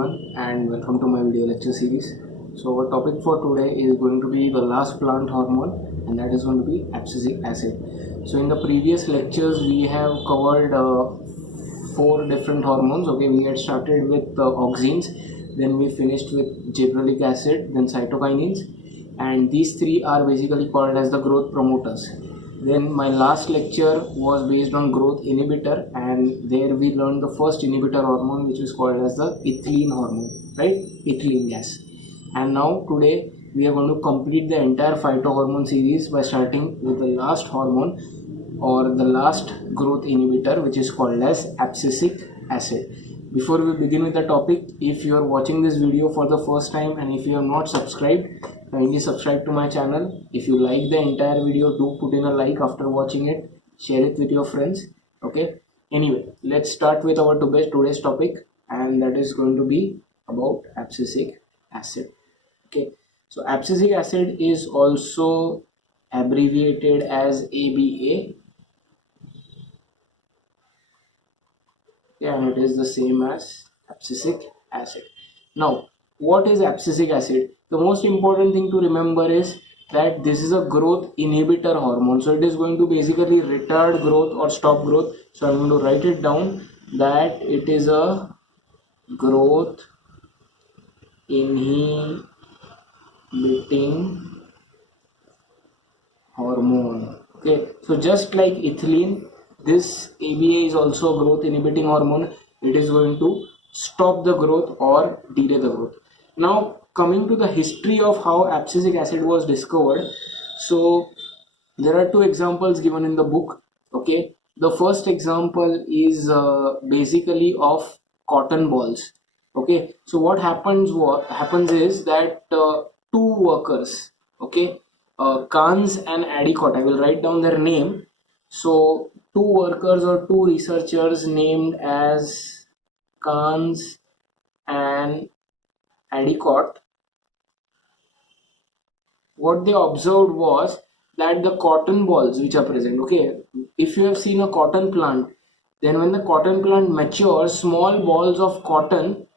everyone, and welcome to my video lecture series. So our topic for today is going to be the last plant hormone, and that is going to be abscisic acid. So in the previous lectures we have covered 4 different hormones. Okay, we had started with auxins, then we finished with gibberellic acid, then cytokinins, and these 3 are basically called as the growth promoters. Then my last lecture was based on growth inhibitor, and there we learned the first inhibitor hormone, which is called as the ethylene hormone, right? Ethylene gas. And now today we are going to complete the entire phytohormone series by starting with the last hormone or the last growth inhibitor, which is called as abscisic acid. Before we begin with the topic, if you are watching this video for the first time and if you have not subscribed, kindly subscribe to my channel. If you like the entire video, do put in a like after watching it, share it with your friends. Okay, anyway, let's start with our today's topic, and that is going to be about abscisic acid. Okay, so abscisic acid is also abbreviated as ABA. And it is the same as abscisic acid. Now, what is abscisic acid? The most important thing to remember is that this is a growth inhibitor hormone. So it is going to basically retard growth or stop growth. So I'm going to write it down that it is a growth inhibiting hormone. Okay, so just like ethylene, this ABA is also a growth inhibiting hormone. It is going to stop the growth or delay the growth. Now coming to the history of how abscisic acid was discovered, so there are 2 examples given in the book. Okay, the first example is basically of cotton balls. Okay, so what happens is that 2 workers, okay, Kans and Adicott, I will write down their name. So 2 workers or 2 researchers named as Kans and Adicott, what they observed was that the cotton balls which are present, okay, if you have seen a cotton plant, then when the cotton plant matures, small balls of cotton,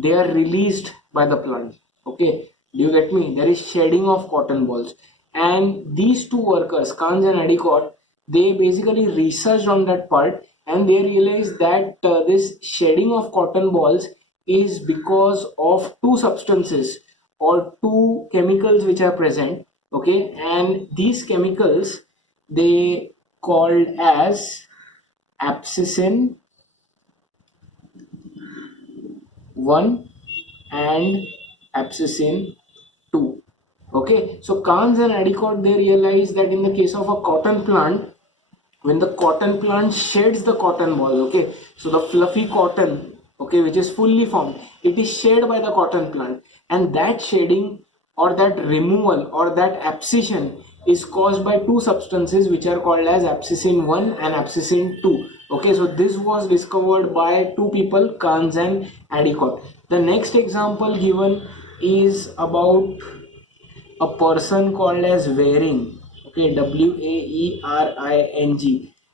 they are released by the plant. Okay, do you get me? There is shedding of cotton balls, and these 2 workers, Kans and Adicott, they basically researched on that part, and they realized that this shedding of cotton balls is because of 2 substances or 2 chemicals which are present. Okay, and these chemicals they called as abscissin 1 and abscissin 2. Okay, so Kans and Adicott, they realized that in the case of a cotton plant, when the cotton plant sheds the cotton ball, okay, so the fluffy cotton, okay, which is fully formed, it is shed by the cotton plant, and that shedding or that removal or that abscission is caused by 2 substances which are called as abscissin 1 and abscissin 2. Okay, so this was discovered by 2 people, Kans and Adicott. The next example given is about a person called as Waring. Okay, Waering.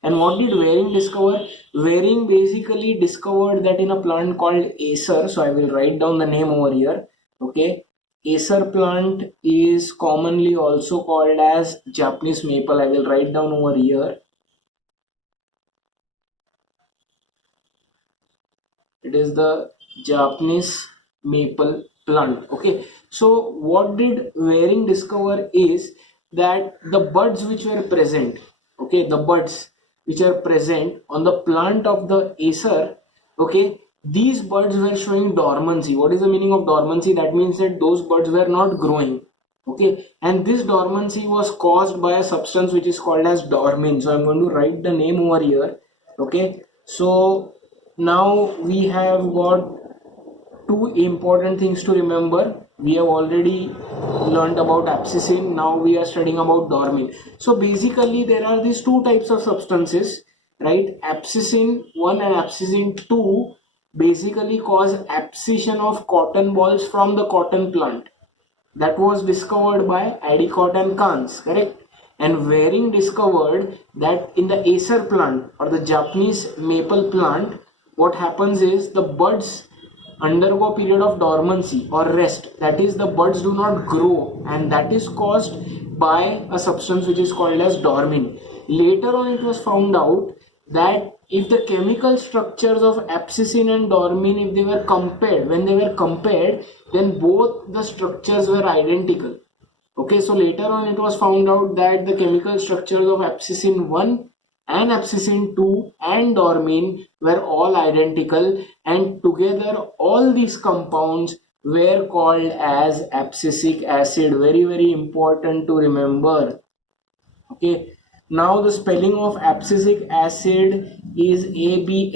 And what did Waring discover? Waring basically discovered that in a plant called Acer, so I will write down the name over here. Okay, Acer plant is commonly also called as Japanese maple. I will write down over here. It is the Japanese maple plant. Okay, so what did Waring discover is that the buds which were present, okay, the buds which are present on the plant of the Acer, okay, these buds were showing dormancy. What is the meaning of dormancy? That means that those buds were not growing. Okay, and this dormancy was caused by a substance which is called as dormin. So I'm going to write the name over here. Okay, so now we have got 2 important things to remember. We have already learned about abscissin. Now we are studying about dormin. So basically there are these 2 types of substances, right? Abscissin 1 and abscissin 2 basically cause abscission of cotton balls from the cotton plant. That was discovered by Adicott and Kans, correct? And Waring discovered that in the Acer plant or the Japanese maple plant, what happens is the buds undergo a period of dormancy or rest, that is the buds do not grow, and that is caused by a substance which is called as dormin. Later on it was found out that if the chemical structures of abscissine and dormin, if they were compared, when they were compared, then both the structures were identical. Okay, so later on it was found out that the chemical structures of abscissine 1 and abscissine 2 and dormin were all identical, and together all these compounds were called as abscisic acid. Very, very important to remember. Okay, now the spelling of abscisic acid is ABSCISIC.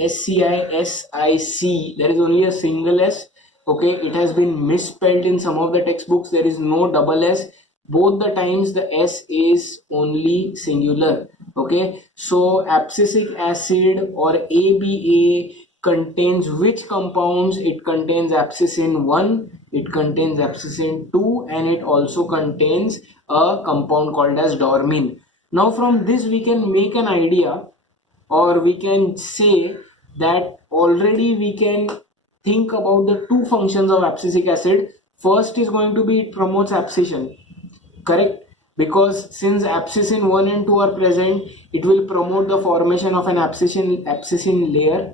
There is only a single S. Okay, it has been misspelled in some of the textbooks. There is no double S. Both the times the S is only singular. Okay, so abscisic acid or ABA contains which compounds? It contains abscissine 1, it contains abscissine 2, and it also contains a compound called as dormin. Now from this we can make an idea, or we can say that already we can think about the two functions of abscisic acid. First is going to be it promotes abscission, correct? Because since abscissine 1 and 2 are present, it will promote the formation of an abscissine layer,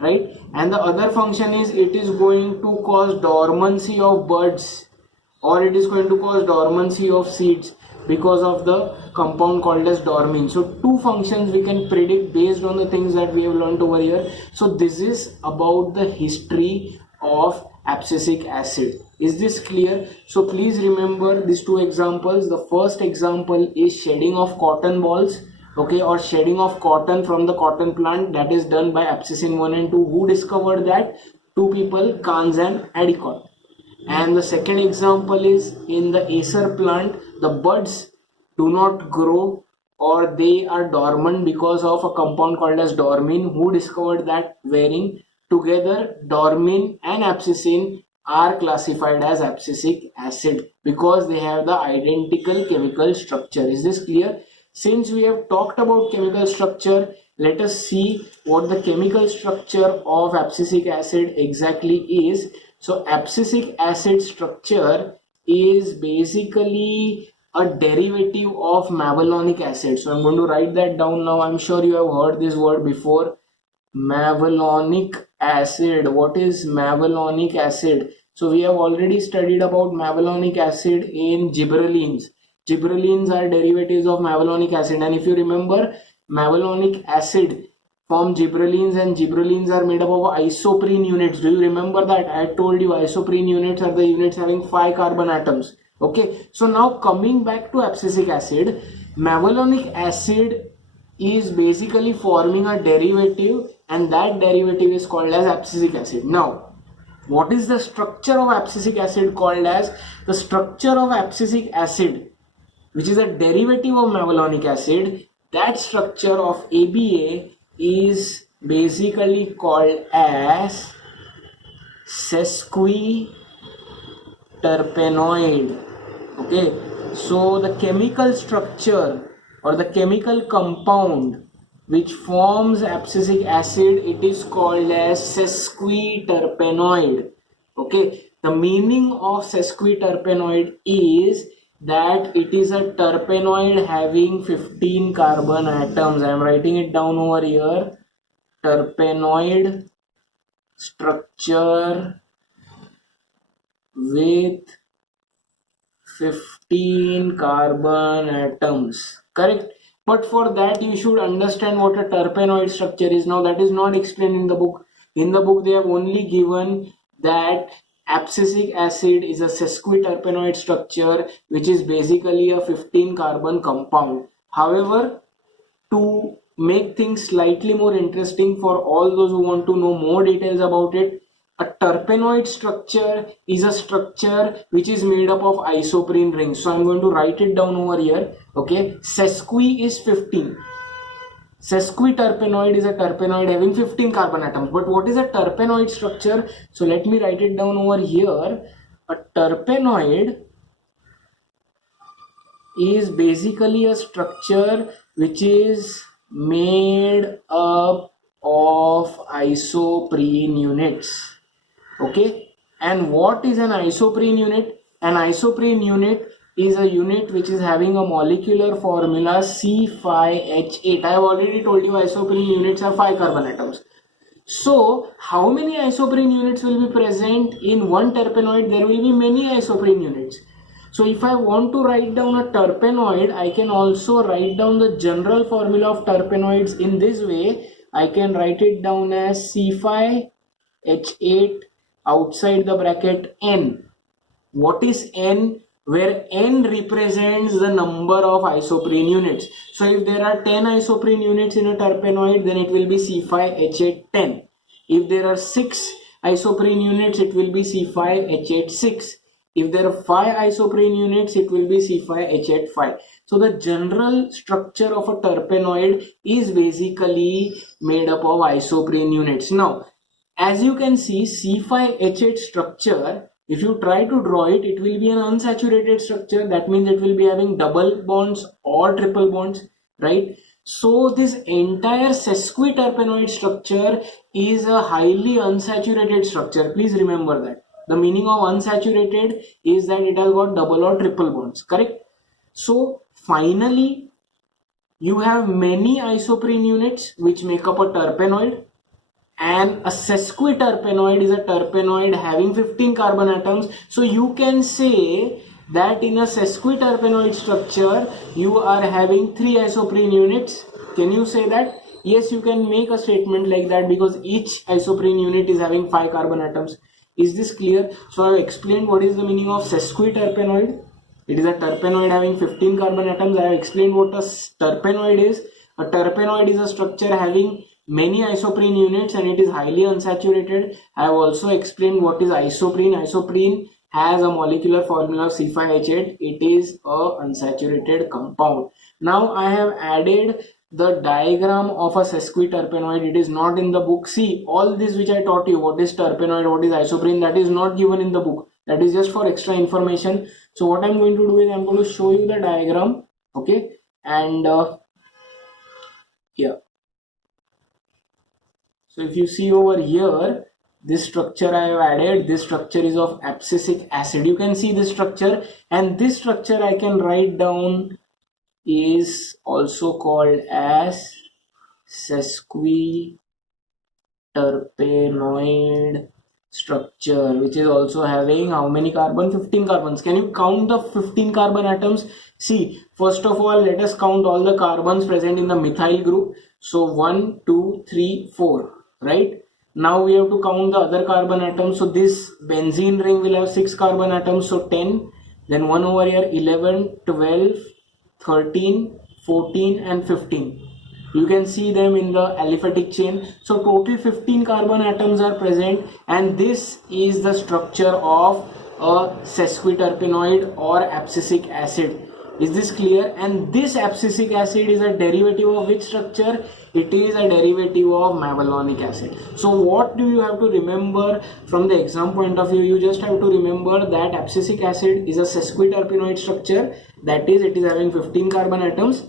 right? And the other function is it is going to cause dormancy of buds, or it is going to cause dormancy of seeds because of the compound called as dormin. So two functions we can predict based on the things that we have learned over here. So this is about the history of abscisic acid. Is this clear? So please remember these two examples. The first example is shedding of cotton balls, okay, or shedding of cotton from the cotton plant, that is done by abscissine 1 and 2. Who discovered that? Two people, Kans and Adicott. And the second example is in the acer plant, the buds do not grow or they are dormant because of a compound called as dormin. Who discovered that? Waring. Together dormin and abscissine are classified as abscisic acid because they have the identical chemical structure. Is this clear? Since we have talked about chemical structure, let us see what the chemical structure of abscisic acid exactly is. So abscisic acid structure is basically a derivative of mavulonic acid. So I'm going to write that down now. I'm sure you have heard this word before. Mavulonic acid. What is mavulonic acid? So we have already studied about mavulonic acid in gibberellins. Gibberellins are derivatives of mavulonic acid, and if you remember, mavulonic acid form gibberellins, and gibberellins are made up of isoprene units. Do you remember that? I told you isoprene units are the units having 5 carbon atoms. Okay, so now coming back to abscisic acid, mavulonic acid is basically forming a derivative, and that derivative is called as abscisic acid. Now, what is the structure of abscisic acid called as? The structure of abscisic acid, which is a derivative of mavulonic acid, that structure of ABA is basically called as sesquiterpenoid. Okay, so the chemical structure or the chemical compound which forms abscisic acid, it is called as sesquiterpenoid. Okay, the meaning of sesquiterpenoid is that it is a terpenoid having 15 carbon atoms. I am writing it down over here. Terpenoid structure with 15 carbon atoms, correct? But for that you should understand what a terpenoid structure is. Now that is not explained in the book. In the book they have only given that abscisic acid is a sesquiterpenoid structure, which is basically a 15 carbon compound. However, to make things slightly more interesting for all those who want to know more details about it, a terpenoid structure is a structure which is made up of isoprene rings. So I'm going to write it down over here. Okay, sesqui is 15. Sesquiterpenoid is a terpenoid having 15 carbon atoms. But what is a terpenoid structure? So let me write it down over here. A terpenoid is basically a structure which is made up of isoprene units. Okay, and what is an isoprene unit? An isoprene unit is a unit which is having a molecular formula C5H8. I have already told you isoprene units have 5 carbon atoms. So how many isoprene units will be present in one terpenoid? There will be many isoprene units. So if I want to write down a terpenoid, I can also write down the general formula of terpenoids in this way. I can write it down as C5H8 outside the bracket N. What is N? Where N represents the number of isoprene units. So if there are 10 isoprene units in a terpenoid, then it will be C5H810. If there are 6 isoprene units, it will be C5H86. If there are 5 isoprene units, it will be C5H85. So the general structure of a terpenoid is basically made up of isoprene units. Now, as you can see, C5H8 structure, if you try to draw it, it will be an unsaturated structure. That means it will be having double bonds or triple bonds, right? So this entire sesquiterpenoid structure is a highly unsaturated structure. Please remember that. The meaning of unsaturated is that it has got double or triple bonds, correct? So finally, you have many isoprene units which make up a terpenoid. And a sesquiterpenoid is a terpenoid having 15 carbon atoms. So you can say that in a sesquiterpenoid structure you are having 3 isoprene units. Can you say that? Yes, you can make a statement like that because each isoprene unit is having 5 carbon atoms. Is this clear? So I have explained what is the meaning of sesquiterpenoid. It is a terpenoid having 15 carbon atoms. I have explained what a terpenoid is. A terpenoid is a structure having many isoprene units and it is highly unsaturated. I have also explained what is isoprene. Isoprene has a molecular formula of C5H8. It is a unsaturated compound. Now I have added the diagram of a sesquiterpenoid. It is not in the book. See, all this which I taught you, what is terpenoid, what is isoprene, that is not given in the book. That is just for extra information. So what I'm going to do is I'm going to show you the diagram. Okay, and here. So if you see over here, this structure I have added, this structure is of abscisic acid. You can see this structure, and this structure I can write down is also called as sesquiterpenoid structure, which is also having how many carbon? 15 carbons. Can you count the 15 carbon atoms? See, first of all, let us count all the carbons present in the methyl group. So 1, 2, 3, 4, right? Now we have to count the other carbon atoms. So this benzene ring will have 6 carbon atoms, so 10. Then 1 over here, 11, 12, 13, 14 and 15. You can see them in the aliphatic chain. So total 15 carbon atoms are present, and this is the structure of a sesquiterpenoid or abscisic acid. Is this clear? And this abscisic acid is a derivative of which structure? It is a derivative of mevalonic acid. So what do you have to remember from the exam point of view? You just have to remember that abscisic acid is a sesquiterpenoid structure. That is, it is having 15 carbon atoms.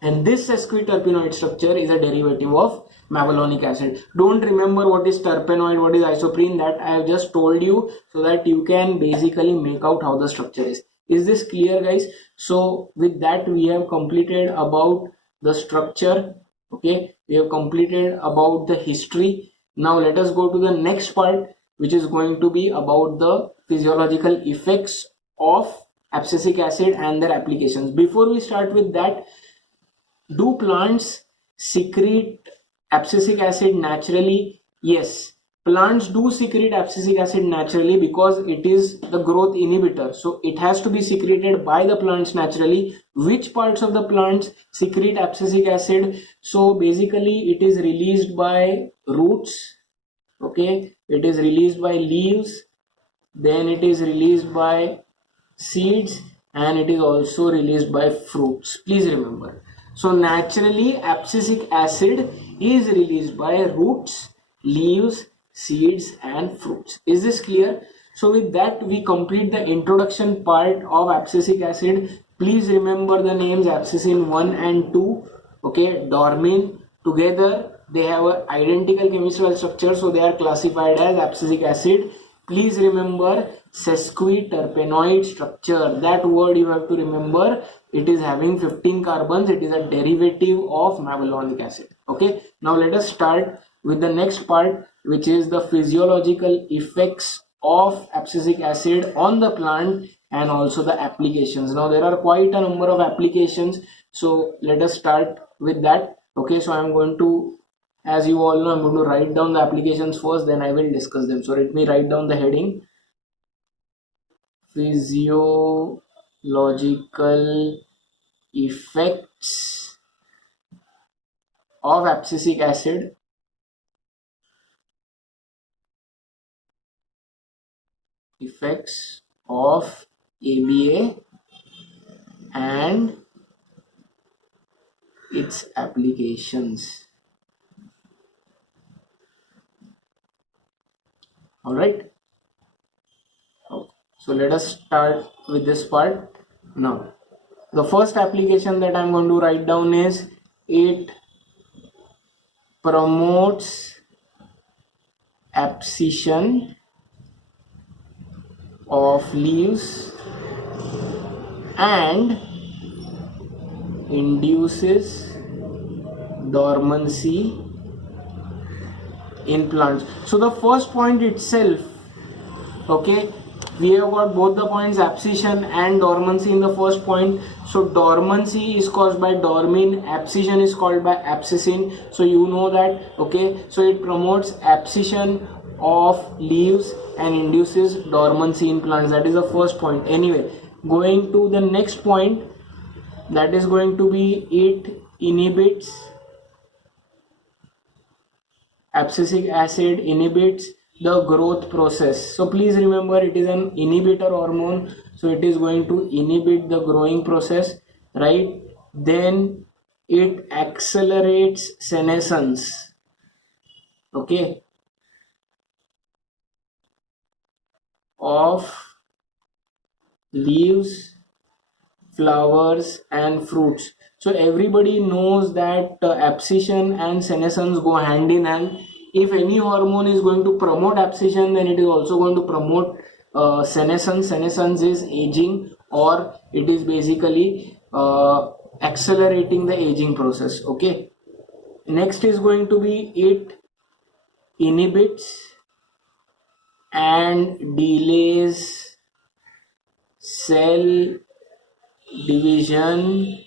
And this sesquiterpenoid structure is a derivative of mevalonic acid. Don't remember what is terpenoid, what is isoprene, that I have just told you so that you can basically make out how the structure is. Is this clear, guys? So with that we have completed about the structure. Okay, we have completed about the history. Now let us go to the next part, which is going to be about the physiological effects of abscisic acid and their applications. Before we start with that, do plants secrete abscisic acid naturally? Yes, plants do secrete abscisic acid naturally because it is the growth inhibitor. So it has to be secreted by the plants naturally. Which parts of the plants secrete abscisic acid? So basically it is released by roots. Okay, it is released by leaves, then it is released by seeds, and it is also released by fruits. Please remember. So naturally abscisic acid is released by roots, leaves, seeds and fruits. Is this clear? So with that we complete the introduction part of abscisic acid. Please remember the names abscissine 1 and 2. Okay, dormine. Together they have an identical chemical structure, so they are classified as abscisic acid. Please remember sesquiterpenoid structure. That word you have to remember. It is having 15 carbons. It is a derivative of mavulonic acid. Okay. Now let us start with the next part, which is the physiological effects of abscisic acid on the plant and also the applications. Now there are quite a number of applications, so let us start with that. Okay, so I'm going to, as you all know, I'm going to write down the applications first, then I will discuss them. So let me write down the heading: physiological effects of abscisic acid effects of ABA and its applications. All right. Okay. So let us start with this part. Now, the first application that I'm going to write down is it promotes abscission of leaves and induces dormancy in plants. So the first point itself, okay, we have got both the points, abscission and dormancy in the first point. So dormancy is caused by dormin, abscission is called by abscissin. So you know that, okay. So it promotes abscission of leaves and induces dormancy in plants. That is the first point. Anyway, going to the next point, that is going to be it inhibits, abscisic acid inhibits the growth process. So please remember, it is an inhibitor hormone, so it is going to inhibit the growing process, right? Then it accelerates senescence, okay, of leaves, flowers and fruits. So everybody knows that abscission and senescence go hand in hand. If any hormone is going to promote abscission, then it is also going to promote senescence. Senescence is aging, or it is basically accelerating the aging process. Okay. Next is going to be it inhibits and delays cell division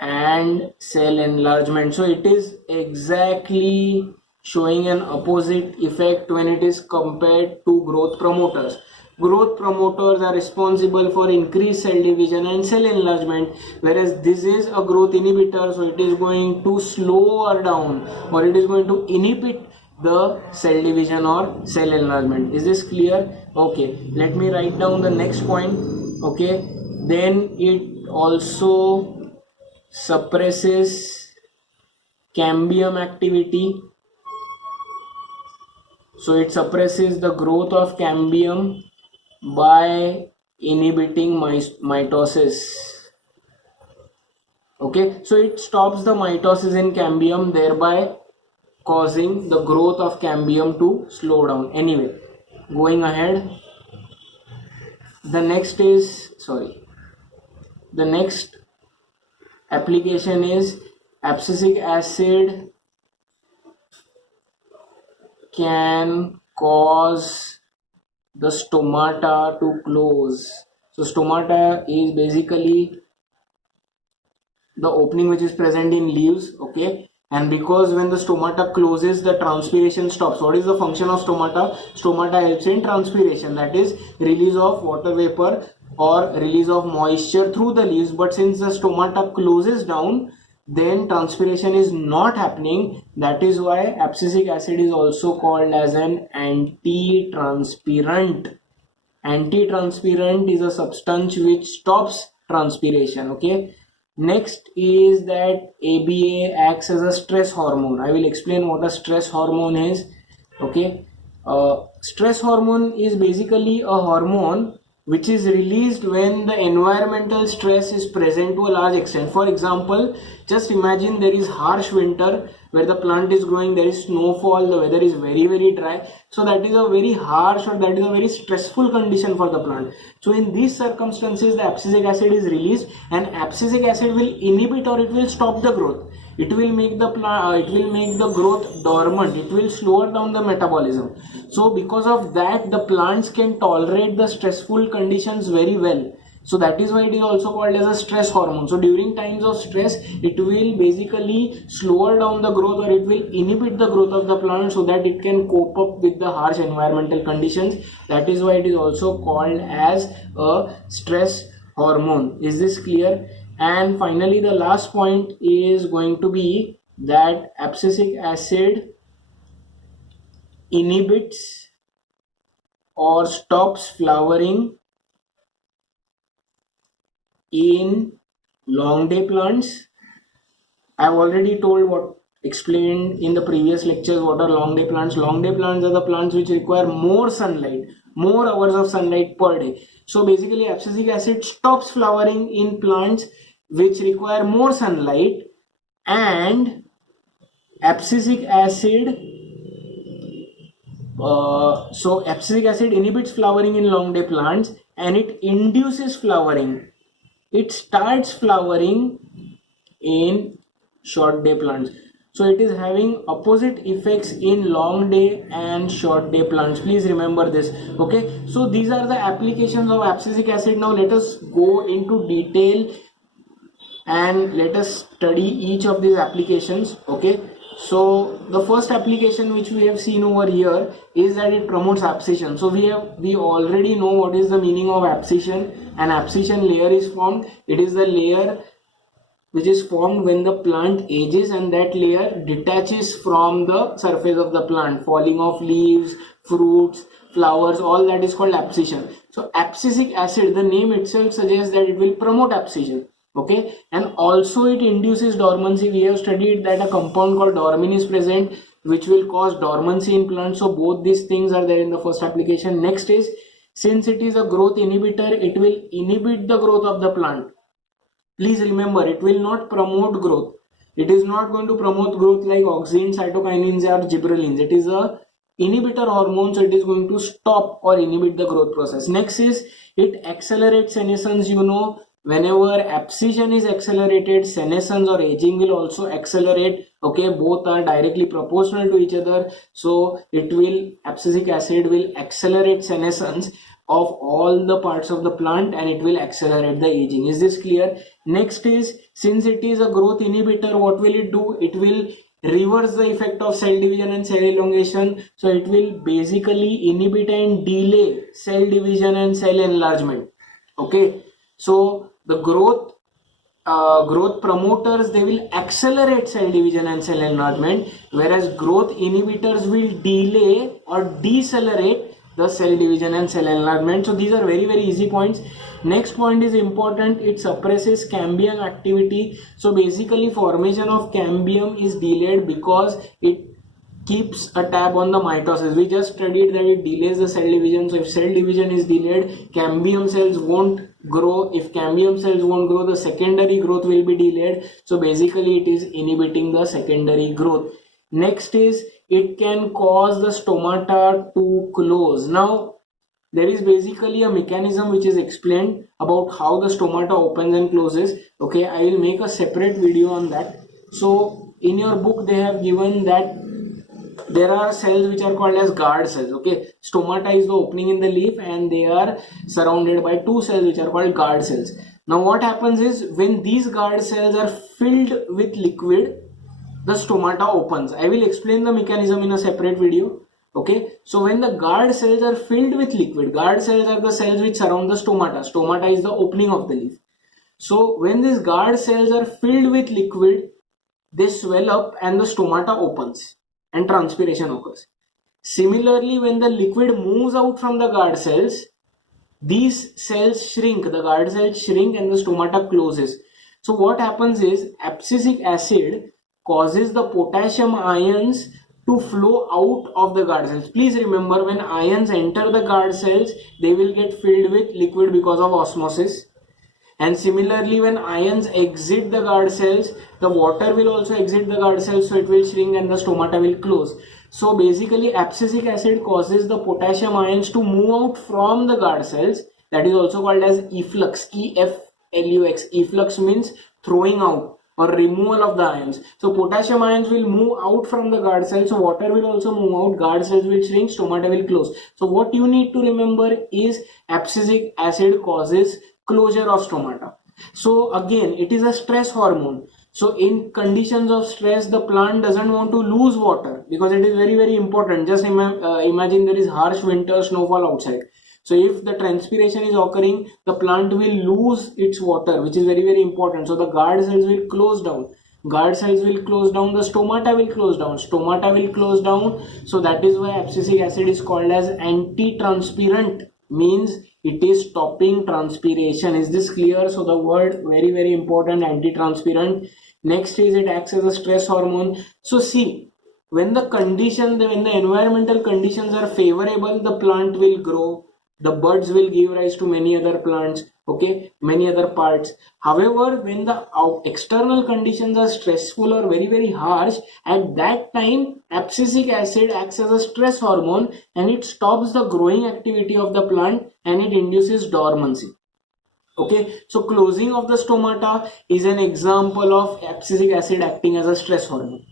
and cell enlargement. So it is exactly showing an opposite effect when it is compared to growth promoters. Growth promoters are responsible for increased cell division and cell enlargement, whereas this is a growth inhibitor, so it is going to slow or down, or it is going to inhibit the cell division or cell enlargement. Is this clear? Okay, let me write down the next point. Okay, then it also suppresses cambium activity. So it suppresses the growth of cambium by inhibiting mitosis. Okay, so it stops the mitosis in cambium, thereby causing the growth of cambium to slow down. Anyway, going ahead, the next application is abscisic acid can cause the stomata to close. So stomata is basically the opening which is present in leaves, okay, and because when the stomata closes, the transpiration stops. What is the function of stomata? Stomata helps in transpiration, that is release of water vapor or release of moisture through the leaves. But since the stomata closes down, then transpiration is not happening. That is why abscisic acid is also called as an anti-transpirant. Anti-transpirant is a substance which stops transpiration. Okay, next is that ABA acts as a stress hormone. I will explain what a stress hormone is. Okay, stress hormone is basically a hormone which is released when the environmental stress is present to a large extent. For example, just imagine there is harsh winter where the plant is growing, there is snowfall, the weather is very dry. So that is a very harsh, or that is a very stressful condition for the plant. So in these circumstances, the abscisic acid is released, and abscisic acid will inhibit or it will stop the growth. It will make the growth dormant. It will slow down the metabolism. So because of that, the plants can tolerate the stressful conditions very well. So that is why it is also called as a stress hormone. So during times of stress, it will basically slow down the growth, or it will inhibit the growth of the plant so that it can cope up with the harsh environmental conditions. That is why it is also called as a stress hormone. Is this clear? And finally, the last point is going to be that abscisic acid inhibits or stops flowering in long day plants. I've already explained in the previous lectures what are long day plants. Long day plants are the plants which require more sunlight, more hours of sunlight per day. So basically, abscisic acid stops flowering in plants which require more sunlight, and abscisic acid abscisic acid inhibits flowering in long day plants, and it induces flowering. It starts flowering in short day plants. So it is having opposite effects in long day and short day plants. Please remember this. Okay, so these are the applications of abscisic acid. Now let us go into detail and let us study each of these applications. Okay, so the first application which we have seen over here is that it promotes abscission. So we already know what is the meaning of abscission. An abscission layer is formed. It is the layer which is formed when the plant ages, and that layer detaches from the surface of the plant, falling off leaves, fruits, flowers, all that is called abscission. So abscisic acid, the name itself suggests that it will promote abscission. Okay, and also it induces dormancy. We have studied that a compound called dormin is present which will cause dormancy in plants. So both these things are there in the first application. Next is, since it is a growth inhibitor, it will inhibit the growth of the plant. Please remember, it will not promote growth. It is not going to promote growth like auxins, cytokinins or gibberellins. It is a inhibitor hormone, so it is going to stop or inhibit the growth process. Next is, it accelerates senescence. You know, whenever abscission is accelerated, senescence or aging will also accelerate. Okay, both are directly proportional to each other. So abscisic acid will accelerate senescence of all the parts of the plant, and it will accelerate the aging. Is this clear? Next is, since it is a growth inhibitor, what will it do? It will reverse the effect of cell division and cell elongation. So it will basically inhibit and delay cell division and cell enlargement. Okay, so the growth promoters, they will accelerate cell division and cell enlargement, whereas growth inhibitors will delay or decelerate the cell division and cell enlargement. So these are very easy points. Next point is important. It suppresses cambium activity. So basically, formation of cambium is delayed because it keeps a tab on the mitosis. We just studied that it delays the cell division. So if cell division is delayed, cambium cells won't grow. If cambium cells won't grow, the secondary growth will be delayed. So basically, it is inhibiting the secondary growth. Next is, it can cause the stomata to close. Now, there is basically a mechanism which is explained about how the stomata opens and closes. Okay, I will make a separate video on that. So in your book, they have given that there are cells which are called as guard cells. Okay, stomata is the opening in the leaf, and they are surrounded by two cells which are called guard cells. Now what happens is, when these guard cells are filled with liquid, the stomata opens. I will explain the mechanism in a separate video. Okay, so when the guard cells are filled with liquid, guard cells are the cells which surround the stomata. Stomata is the opening of the leaf. So when these guard cells are filled with liquid, they swell up and the stomata opens and transpiration occurs. Similarly, when the liquid moves out from the guard cells, these cells shrink, the guard cells shrink, and the stomata closes. So what happens is, abscisic acid causes the potassium ions to flow out of the guard cells. Please remember, when ions enter the guard cells, they will get filled with liquid because of osmosis. And similarly, when ions exit the guard cells, the water will also exit the guard cells, so it will shrink and the stomata will close. So basically, abscisic acid causes the potassium ions to move out from the guard cells. That is also called as efflux, E-F-L-U-X. Efflux means throwing out or removal of the ions. So potassium ions will move out from the guard cells, so water will also move out, guard cells will shrink, stomata will close. So what you need to remember is abscisic acid causes closure of stomata. So again, it is a stress hormone. So in conditions of stress, the plant doesn't want to lose water because it is very important. Just imagine there is harsh winter snowfall outside. So if the transpiration is occurring, the plant will lose its water, which is very important. So the guard cells will close down. Guard cells will close down, the stomata will close down. Stomata will close down. So that is why abscisic acid is called as anti-transpirant, means it is stopping transpiration. Is this clear? So the word very important, anti-transpirant. Next is it acts as a stress hormone. So see, when the environmental conditions are favorable, the plant will grow, the buds will give rise to many other plants, okay, many other parts. However, when the external conditions are stressful or very harsh, at that time abscisic acid acts as a stress hormone and it stops the growing activity of the plant and it induces dormancy. Okay, so closing of the stomata is an example of abscisic acid acting as a stress hormone.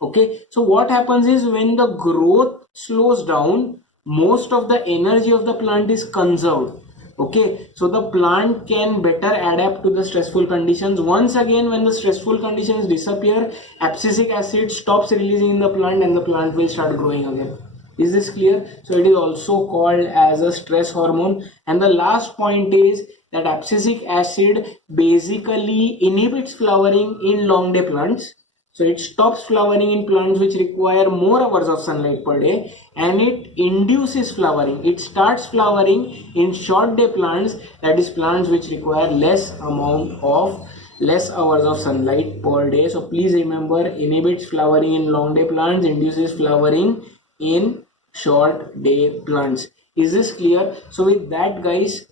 Okay, so what happens is, when the growth slows down, most of the energy of the plant is conserved. Okay, so the plant can better adapt to the stressful conditions. Once again, when the stressful conditions disappear, abscisic acid stops releasing in the plant and the plant will start growing again. Is this clear? So it is also called as a stress hormone. And the last point is that abscisic acid basically inhibits flowering in long day plants. So it stops flowering in plants which require more hours of sunlight per day, and it induces flowering. It starts flowering in short day plants, that is plants which require less hours of sunlight per day. So please remember, inhibits flowering in long day plants, induces flowering in short day plants. Is this clear? So with that, guys,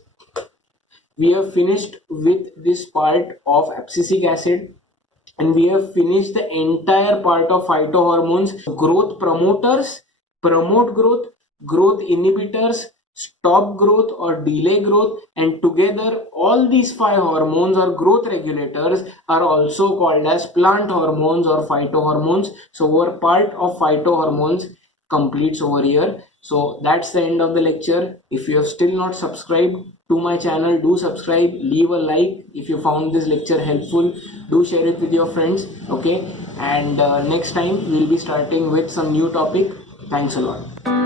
we have finished with this part of abscisic acid, and we have finished the entire part of phytohormones. Growth promoters promote growth, growth inhibitors stop growth or delay growth, and together all these 5 hormones or growth regulators are also called as plant hormones or phytohormones. So our part of phytohormones completes over here. So that's the end of the lecture. If you have still not subscribed to my channel, do subscribe, leave a like. If you found this lecture helpful, do share it with your friends. Okay, and next time we'll be starting with some new topic. Thanks a lot.